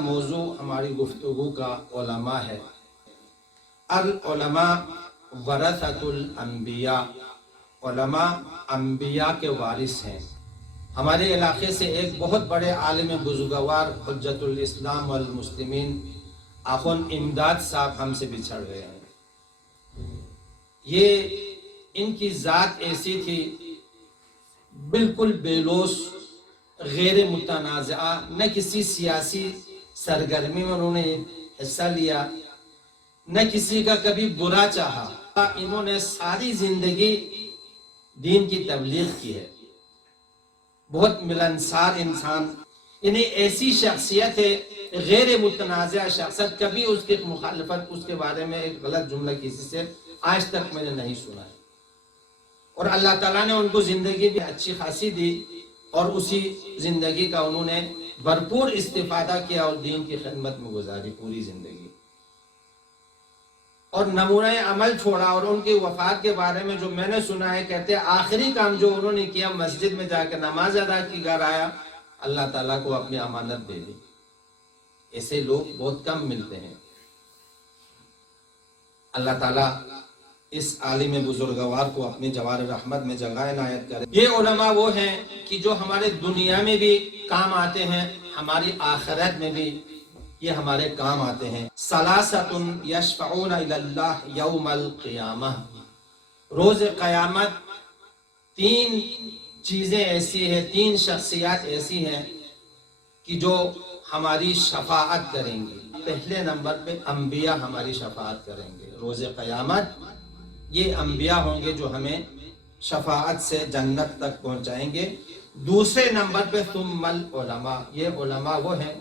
موضوع ہماری گفتگو کا علماء ہے۔ العلماء ورثۃ الانبیاء، علماء انبیاء کے وارث ہیں۔ ہمارے علاقے سے ایک بہت بڑے عالم بزرگوار حجت الاسلام والمسلمین اخوند امداد صاحب ہم سے بچھڑ گئے ہیں۔ یہ ان کی ذات ایسی تھی، بالکل بے لوث، غیر متنازعہ، نہ کسی سیاسی سرگرمی میں انہوں نے حصہ لیا، نہ کسی کا کبھی برا چاہا۔ انہوں نے ساری زندگی دین کی تبلیغ کی ہے۔ بہت ملنسار انسان، انہیں ایسی شخصیت ہے، غیر متنازع شخصیت، کبھی اس کی مخالفت، اس کے بارے میں ایک غلط جملہ کسی سے آج تک میں نے نہیں سنا ہے۔ اور اللہ تعالیٰ نے ان کو زندگی بھی اچھی خاصی دی، اور اسی زندگی کا انہوں نے بھرپور استفادہ کیا اور دین کی خدمت میں گزاری پوری زندگی، اور نمونہ عمل چھوڑا۔ اور ان کی وفات کے بارے میں جو میں نے سنا ہے، کہتے ہیں آخری کام جو انہوں نے کیا، مسجد میں جا کے نماز ادا کی، گھر آیا، اللہ تعالیٰ کو اپنی امانت دے دی۔ ایسے لوگ بہت کم ملتے ہیں۔ اللہ تعالیٰ اس عالم بزرگوار کو اپنی جوار رحمت میں جگہ عنایت کرے۔ یہ علماء وہ ہیں کہ جو ہمارے دنیا میں بھی کام آتے ہیں، ہماری آخرت میں بھی یہ ہمارے کام آتے ہیں۔ ثلاثۃ یشفعون الی اللہ یوم القیامہ، روز قیامت تین چیزیں ایسی ہیں، تین شخصیات ایسی ہیں کہ جو ہماری شفاعت کریں گی۔ پہلے نمبر پہ انبیاء ہماری شفاعت کریں گے روز قیامت۔ یہ انبیاء ہوں گے جو ہمیں شفاعت سے جنت تک پہنچائیں گے۔ دوسرے نمبر پہ ثم العلماء، یہ علماء وہ ہیں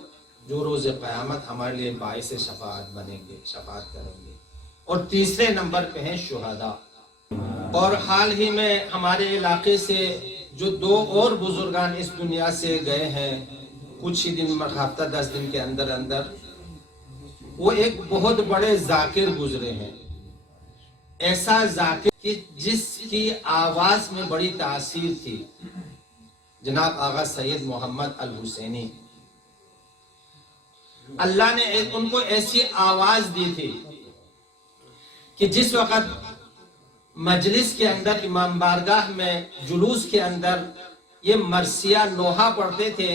جو روز قیامت ہمارے لیے باعث شفاعت بنیں گے، شفاعت کریں گے۔ اور تیسرے نمبر پہ ہیں شہداء۔ اور حال ہی میں ہمارے علاقے سے جو دو اور بزرگان اس دنیا سے گئے ہیں، کچھ ہی دن، ہفتہ 10 دن کے اندر اندر، وہ ایک بہت بڑے ذاکر گزرے ہیں۔ ایسا ذاکر کہ جس کی آواز میں بڑی تاثیر تھی، جناب آغا سید محمد الحسینی۔ اللہ نے ان کو ایسی آواز دی تھی کہ جس وقت مجلس کے اندر، امام بارگاہ میں، جلوس کے اندر یہ مرثیہ نوحہ پڑھتے تھے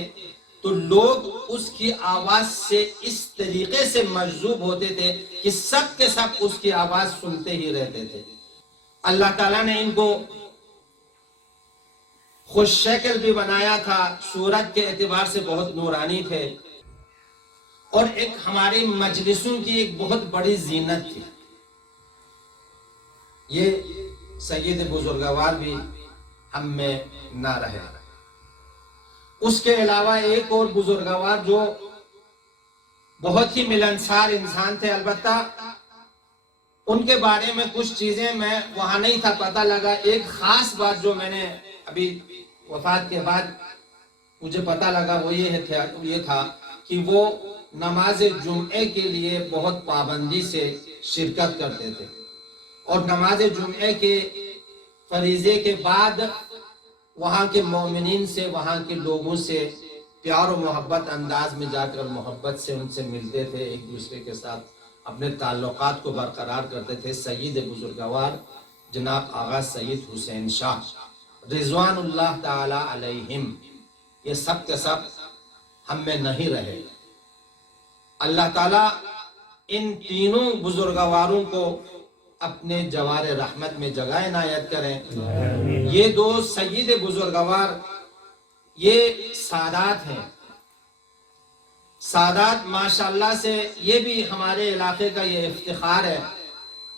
تو لوگ اس کی آواز سے اس طریقے سے مجذوب ہوتے تھے کہ سب کے سب اس کی آواز سنتے ہی رہتے تھے۔ اللہ تعالیٰ نے ان کو خوش شکل بھی بنایا تھا، صورت کے اعتبار سے بہت نورانی تھے، اور ایک ہماری مجلسوں کی ایک بہت بڑی زینت تھی۔ یہ سید بزرگوار بھی ہم میں نہ رہے۔ اس کے علاوہ ایک اور بزرگوار جو بہت ہی ملنسار انسان تھے، البتہ ان کے بارے میں کچھ چیزیں میں وہاں نہیں تھا، پتہ لگا۔ ایک خاص بات جو میں نے ابھی وفات کے بعد مجھے پتہ لگا، وہ یہ تھا کہ وہ نماز جمعے کے لیے بہت پابندی سے شرکت کرتے تھے، اور نماز جمعے کے فریضے کے بعد وہاں کے مومنین سے، وہاں کے لوگوں سے پیار و محبت انداز میں جا کر محبت سے ان سے ملتے تھے، ایک دوسرے کے ساتھ اپنے تعلقات کو برقرار کرتے تھے۔ سید بزرگوار جناب آغا سید حسین شاہ رضوان اللہ تعالی علیہم، یہ سب کے سب ہم میں نہیں رہے۔ اللہ تعالیٰ ان تینوں بزرگواروں کو اپنے جوار رحمت میں جگہ عنایت کریں۔ یہ دو سید بزرگوار یہ سادات ہیں۔ سادات ماشاءاللہ سے، یہ بھی ہمارے علاقے کا یہ افتخار ہے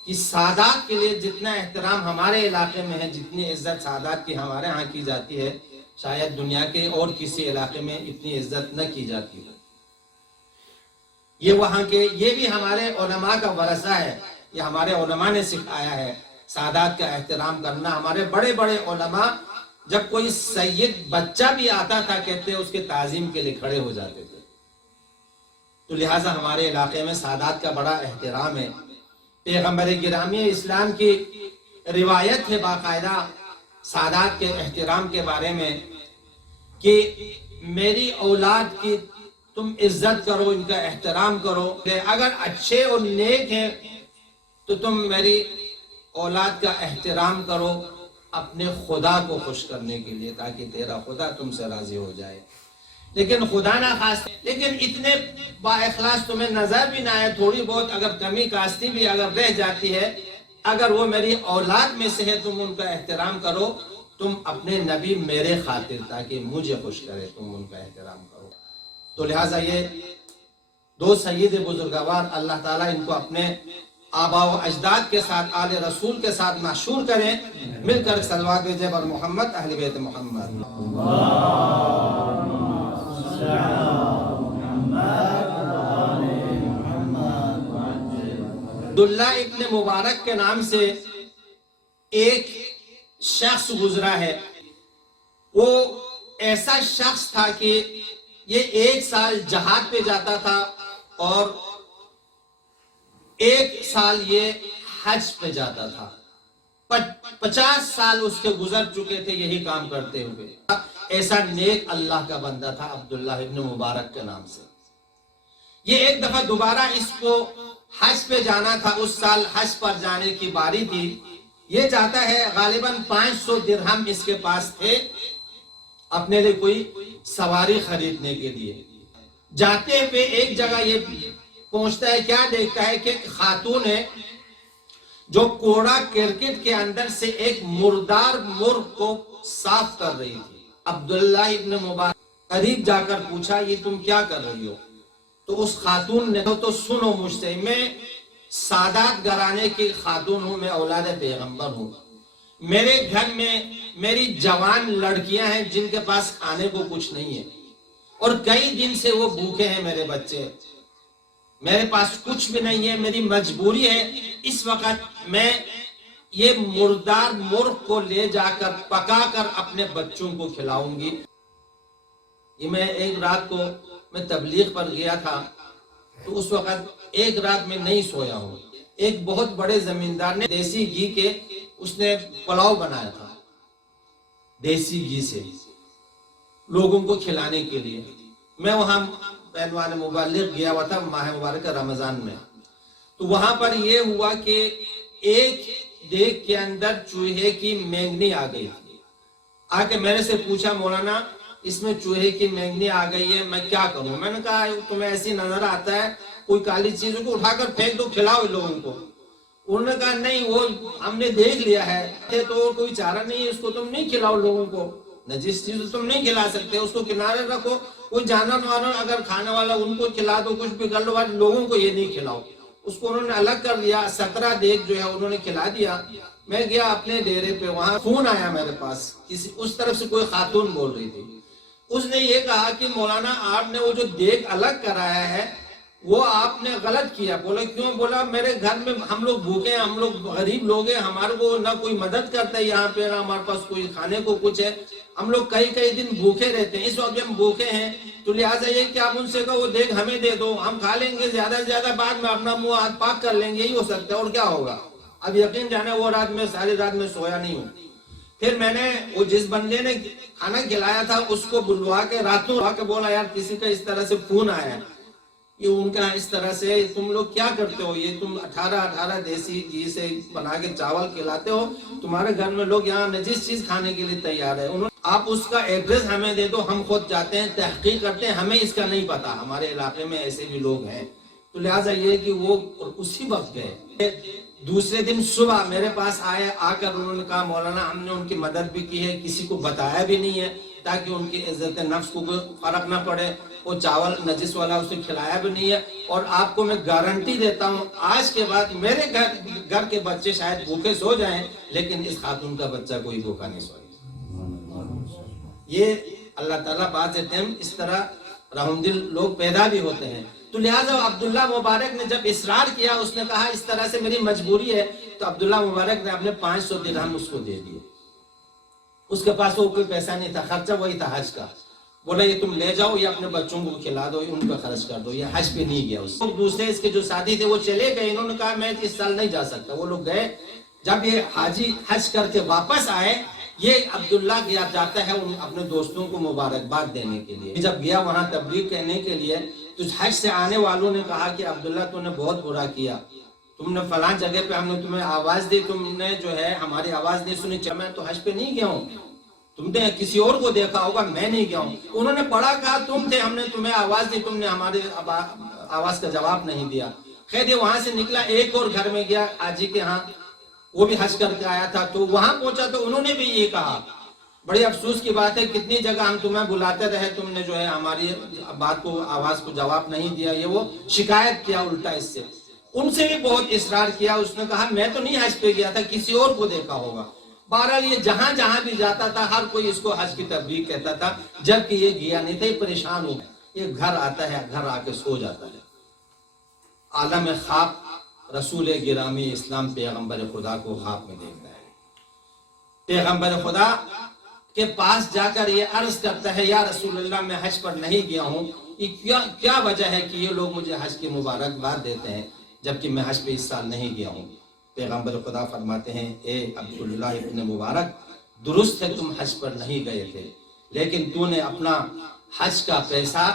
کہ سادات کے لیے جتنا احترام ہمارے علاقے میں ہے، جتنی عزت سادات کی ہمارے ہاں کی جاتی ہے، شاید دنیا کے اور کسی علاقے میں اتنی عزت نہ کی جاتی ہے۔ یہ وہاں کے، یہ بھی ہمارے علماء کا ورثہ ہے، یہ ہمارے علماء نے سکھایا ہے سادات کا احترام کرنا۔ ہمارے بڑے بڑے علماء جب کوئی سید بچہ بھی آتا تھا، کہتے اس کے تعظیم کے لیے کھڑے ہو جاتے تھے۔ تو لہٰذا ہمارے علاقے میں سادات کا بڑا احترام ہے۔ پیغمبر گرامی اسلام کی روایت ہے باقاعدہ سادات کے احترام کے بارے میں کہ میری اولاد کی تم عزت کرو، ان کا احترام کرو، اگر اچھے اور نیک ہیں تو تم میری اولاد کا احترام کرو اپنے خدا کو خوش کرنے کے لیے، تاکہ تیرا خدا تم سے راضی ہو جائے۔ لیکن خدا نہ خواست، لیکن اتنے با اخلاص تمہیں نظر بھی نہ آئے، تھوڑی بہت اگر کمی کاستی بھی اگر رہ جاتی ہے، اگر وہ میری اولاد میں سے ہے تم ان کا احترام کرو، تم اپنے نبی میرے خاطر تاکہ مجھے خوش کرے تم ان کا احترام کرو۔ تو لہٰذا یہ دو سید بزرگوار اللہ تعالیٰ ان کو اپنے آبا و اجداد کے ساتھ آل رسول کے ساتھ محشور کریں، مل کر صلوات بھیجیں بر محمد اہل بیت محمد۔ عبداللہ ابن مبارک کے نام سے ایک شخص گزرا ہے، وہ ایسا شخص تھا کہ یہ 1 سال جہاد پہ جاتا تھا اور 1 سال یہ حج پہ جاتا تھا۔ 50 سال اس کے گزر چکے تھے یہی کام کرتے ہوئے۔ ایسا نیک اللہ کا بندہ تھا عبداللہ ابن مبارک کے نام سے۔ یہ ایک دفعہ دوبارہ اس کو حج پہ جانا تھا، اس سال حج پر جانے کی باری تھی۔ یہ جاتا ہے، غالباً 500 درہم اس کے پاس تھے اپنے لیے کوئی سواری خریدنے کے لیے۔ جاتے ہوئے ایک جگہ یہ پہنچتا ہے، کیا دیکھتا ہے کہ ایک خاتون ہے جو کوڑا کرکٹ کے اندر سے ایک مردار مرغ کو صاف کر رہی تھی۔ عبداللہ ابن مبارک قریب جا کر پوچھا یہ تم کیا کر رہی ہو؟ تو اس خاتون نے تو سنو مجھ سے، میں سادات گھرانے کی خاتون ہوں، میں اولاد پیغمبر ہوں، میرے گھر میں میری جوان لڑکیاں ہیں جن کے پاس کھانے کو کچھ نہیں ہے اور کئی دن سے وہ بھوکے ہیں، میرے بچے، میرے پاس کچھ بھی نہیں ہے، میری مجبوری ہے، اس وقت میں یہ مردار مرغ کو لے جا کر پکا کر اپنے بچوں کو کھلاؤں گی۔ یہ میں ایک رات کو میں تبلیغ پر گیا تھا، تو اس وقت ایک رات میں نہیں سویا ہوں۔ ایک بہت بڑے زمیندار نے دیسی گھی کے اس نے پلاؤ بنایا تھا، دیسی گھی سے لوگوں کو کھلانے کے لیے۔ میں وہاں پہلوان مبلغ گیا ہوا تھا ماہ مبارک رمضان میں، تو وہاں پر یہ ہوا کہ ایک دیگ کے اندر چوہے کی مینگنی آ گئی تھی۔ آ کے میرے سے پوچھا مولانا اس میں چوہے کی مینگنی آ گئی ہے، میں کیا کروں؟ میں نے کہا تمہیں ایسی نظر آتا ہے کوئی کالی چیزوں کو اٹھا کر پھینک دو، کھلاؤ لوگوں کو۔ انہوں نے کہا نہیں، وہ ہم نے دیکھ لیا ہے تو کوئی چارہ نہیں ہے، اس کو تم نہیں کھلاؤ لوگوں کو، نجس چیز تم نہیں کھلا سکتے، اس کو کنارے رکھو، کوئی جانور وانور اگر کھانے والا ان کو کھلا دو، کچھ بھی کر لو، لوگوں کو یہ نہیں کھلاؤ۔ اس کو انہوں نے الگ کر دیا، 17 دیگ جو ہے انہوں نے کھلا دیا۔ میں گیا اپنے ڈیرے پہ، وہاں فون آیا میرے پاس، اس طرف سے کوئی خاتون بول رہی تھی، اس نے یہ کہا کہ مولانا آپ نے وہ جو دیگ الگ کرایا ہے وہ آپ نے غلط کیا۔ بولا کیوں؟ بولا میرے گھر میں ہم لوگ بھوکے ہیں، ہم لوگ غریب لوگ ہیں، ہمارے کو نہ کوئی مدد کرتا ہے یہاں پہ، نہ ہمارے پاس کوئی کھانے کو کچھ ہے، ہم لوگ کئی دن بھوکے رہتے ہیں، اس وقت ہم بھوکے ہیں، تو لہٰذا یہ کہ آپ ان سے کہو وہ دیگ ہمیں دے دو، ہم کھا لیں گے، زیادہ سے زیادہ بعد میں اپنا منہ ہاتھ پاک کر لیں گے، یہی ہو سکتا ہے، اور کیا ہوگا۔ اب یقین جانے وہ رات میں ساری رات میں سویا نہیں ہوں۔ پھر میں نے وہ جس بندے نے کھانا کھلایا تھا اس کو بلوا کے راتوں آ کے بولا یار کسی کا اس طرح سے فون آیا ہے، یہ ان کا اس طرح سے تم لوگ کیا کرتے ہو، یہ تم 18 دیسی گھی سے بنا کے چاول کھلاتے ہو، تمہارے گھر میں لوگ یہاں نجس چیز کھانے کے لیے تیار ہے، آپ اس کا ایڈریس ہمیں دے دو، ہم خود جاتے ہیں تحقیق کرتے ہیں، ہمیں اس کا نہیں پتا، ہمارے علاقے میں ایسے بھی لوگ ہیں۔ تو لہٰذا یہ کہ وہ اسی وقت گئے۔ دوسرے دن صبح میرے پاس آئے، آ کر انہوں نے کہا مولانا ہم نے ان کی مدد بھی کی ہے، کسی کو بتایا بھی نہیں ہے تاکہ ان کی عزت نفس کو کوئی فرق نہ پڑے، وہ چاول نجس والا اسے کھلایا بھی نہیں ہے، اور آپ کو میں گارنٹی دیتا ہوں آج کے بعد میرے گھر کے بچے شاید بھوکے سو جائیں لیکن اس خاتون کا بچہ کوئی بھوکا نہیں سوئے۔ یہ اللہ تعالیٰ بعض ٹائم اس طرح رحم دل لوگ پیدا بھی ہوتے ہیں۔ تو لہٰذا عبداللہ مبارک نے جب اصرار کیا، اس نے کہا اس طرح سے میری مجبوری ہے، تو عبداللہ مبارک نے اپنے 500 درہم اس کو دے دیے۔ اس کے پاس وہ کوئی پیسہ نہیں تھا، خرچہ وہی تھا حج کا۔ بولا یہ تم لے جاؤ، یہ اپنے بچوں کو کھلا دو، ان پہ خرچ کر دو، یہ حج پہ نہیں گیا۔ اس دوسرے اس کے جو ساتھی تھے وہ چلے گئے، انہوں نے کہا میں اس سال نہیں جا سکتا، وہ لوگ گئے جب یہ حاجی حج کر کے واپس آئے، یہ عبداللہ گیا جاتا ہے اپنے دوستوں کو مبارکباد دینے کے لیے. جب گیا وہاں تبلیغ کہنے کے لیے تو حج سے آنے والوں نے کہا کہ عبداللہ تو نے بہت برا کیا، تم نے فلان جگہ پہ ہم نے تمہیں آواز دی، تم نے جو ہے ہماری آواز نہیں سنی. میں تو حج پہ نہیں گیا ہوں، تم نے کسی اور کو دیکھا ہوگا، میں نہیں گیا ہوں. انہوں نے پڑھا کہا تم تھے، ہم نے تمہیں آواز دی، تم نے ہماری آواز کا جواب نہیں دیا. خیر یہ وہاں سے نکلا، ایک اور گھر میں گیا حاجی کے ہاں، وہ بھی حج کر کے آیا تھا. تو وہاں پہنچا تو انہوں نے بھی یہ کہا، بڑی افسوس کی بات ہے کتنی جگہ ہم تمہیں بلاتے رہے، تم نے جو ہے ہماری بات کو آواز کو جواب نہیں دیا. یہ وہ شکایت کیا الٹا اس سے. ان سے بھی بہت اصرار کیا، اس نے کہا میں تو نہیں حج پہ گیا تھا، کسی اور کو دیکھا ہوگا. بہرحال یہ جہاں جہاں بھی جاتا تھا ہر کوئی اس کو حج کی تبلیغ کہتا تھا، جبکہ یہ گیا نہیں تھا. یہ پریشان ہو گیا، یہ گھر آتا ہے، گھر آ کے سو جاتا ہے. عالم خواب رسول گرامی اسلام پیغمبر خدا کو خواب میں دیکھتا ہے. پیغمبر خدا کے پاس جا کر یہ عرض کرتا ہے یا رسول اللہ میں حج پر نہیں گیا ہوں، یہ کیا وجہ ہے کہ یہ لوگ مجھے حج کی مبارکباد دیتے ہیں جبکہ میں حج پہ اس سال نہیں گیا ہوں. پیغمبر خدا فرماتے ہیں اے عبداللہ ابن مبارک، درست ہے تم حج پر نہیں گئے تھے، لیکن تو نے اپنا حج کا پیسہ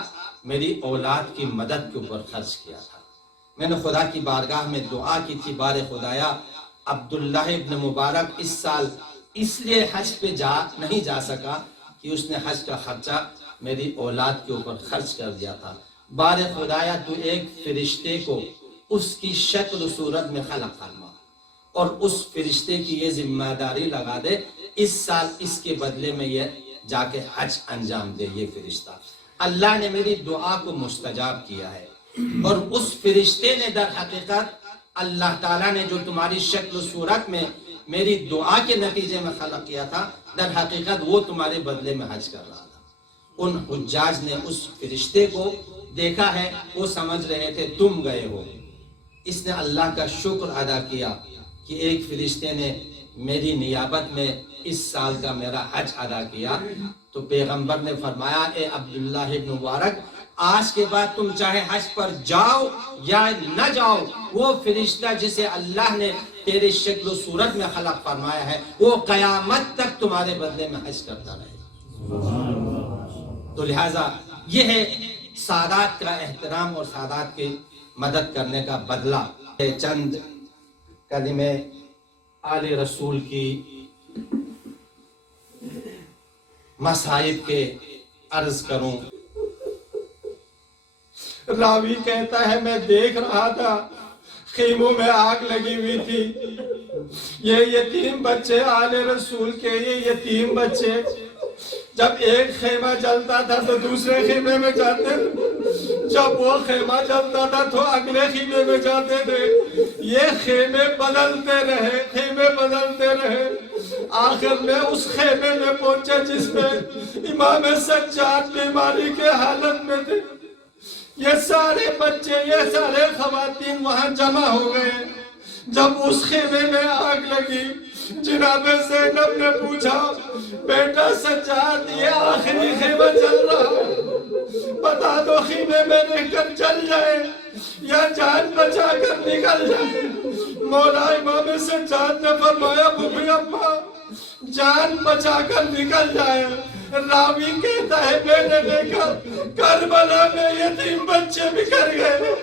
میری اولاد کی مدد کے اوپر خرچ کیا تھا. میں نے خدا کی بارگاہ میں دعا کی تھی، بار خدایا عبداللہ ابن مبارک اس سال اس لیے حج پہ نہیں جا سکا کہ اس نے حج کا خرچہ میری اولاد کے اوپر خرچ کر دیا تھا. بار خدایا تو ایک فرشتے کو اس کی شکل و صورت میں خلق فرما اور اس فرشتے کی یہ ذمہ داری لگا دے، اس سال اس کے بدلے میں یہ جا کے حج انجام دے. یہ فرشتہ اللہ نے میری دعا کو مستجاب کیا ہے، اور اس فرشتے نے در حقیقت اللہ تعالیٰ نے جو تمہاری شکل و صورت میں میری دعا کے نتیجے میں خلق کیا تھا، در حقیقت وہ تمہارے بدلے میں حج کر رہا تھا. ان حجاج نے اس فرشتے کو دیکھا ہے، وہ سمجھ رہے تھے تم گئے ہو. اس نے اللہ کا شکر ادا کیا کہ ایک فرشتے نے میری نیابت میں اس سال کا میرا حج ادا کیا. تو پیغمبر نے فرمایا اے عبداللہ ابن مبارک، آج کے بعد تم چاہے حج پر جاؤ یا نہ جاؤ، وہ فرشتہ جسے اللہ نے تیری شکل و صورت میں خلق فرمایا ہے وہ قیامت تک تمہارے بدلے میں حج کرتا رہے. تو لہٰذا یہ ہے سادات کا احترام اور سادات کی مدد کرنے کا بدلہ. چند کلمے آل رسول کی مصائب کے عرض کروں. راوی کہتا ہے میں دیکھ رہا تھا خیموں میں آگ لگی ہوئی تھی، یہ یتیم بچے آل رسول کے، یہ یتیم بچے جب ایک خیمہ جلتا تھا تو دوسرے خیمے میں جاتے تھے، جب وہ خیمہ جلتا تھا تو اگلے خیمے میں جاتے تھے. یہ خیمے بدلتے رہے، آخر میں اس خیمے میں پہنچے جس میں امام سجاد بیماری کے حالت میں تھے. یہ سارے بچے، یہ سارے خواتین وہاں جمع ہو گئے. جب اس خیمے میں آگ لگی، جناب زینب نے پوچھا بیٹا سجاد یہ آخری خیمہ جل رہا، بتا دو خیمے میں رہ کر جل جائے یا جان بچا کر نکل جائے. مولا امام سجاد نے فرمایا بھوپی اماں جان بچا کر نکل جائے. راوی کہتا ہے میں نے دیکھا کربلا میں یتیم بچے بکھر گئے،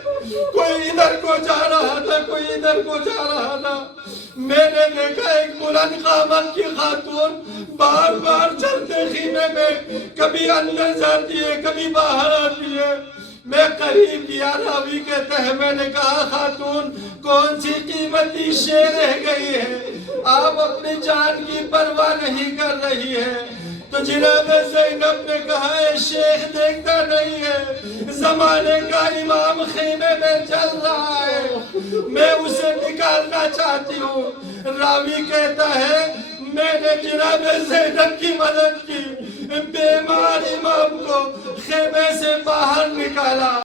کوئی ادھر کو جا رہا تھا، کوئی ادھر کو جا رہا تھا. میں نے دیکھا ایک بلند قامت کی خاتون بار بار چلتے خیمے میں کبھی اندر جاتی ہے کبھی باہر آتی ہے. میں قریب کیا، راوی کہتا ہے میں نے کہا خاتون کون سی قیمتی شے رہ گئی ہے، آپ اپنی جان کی پرواہ نہیں کر رہی ہے. تو جناب زینب نے کہا اے شیخ دیکھتا نہیں ہے زمانے کا امام خیمے میں چل رہا ہے، میں اسے نکالنا چاہتی ہوں. راوی کہتا ہے میں نے جناب زینب کی مدد کی، بیمار امام کو خیمے سے باہر نکالا.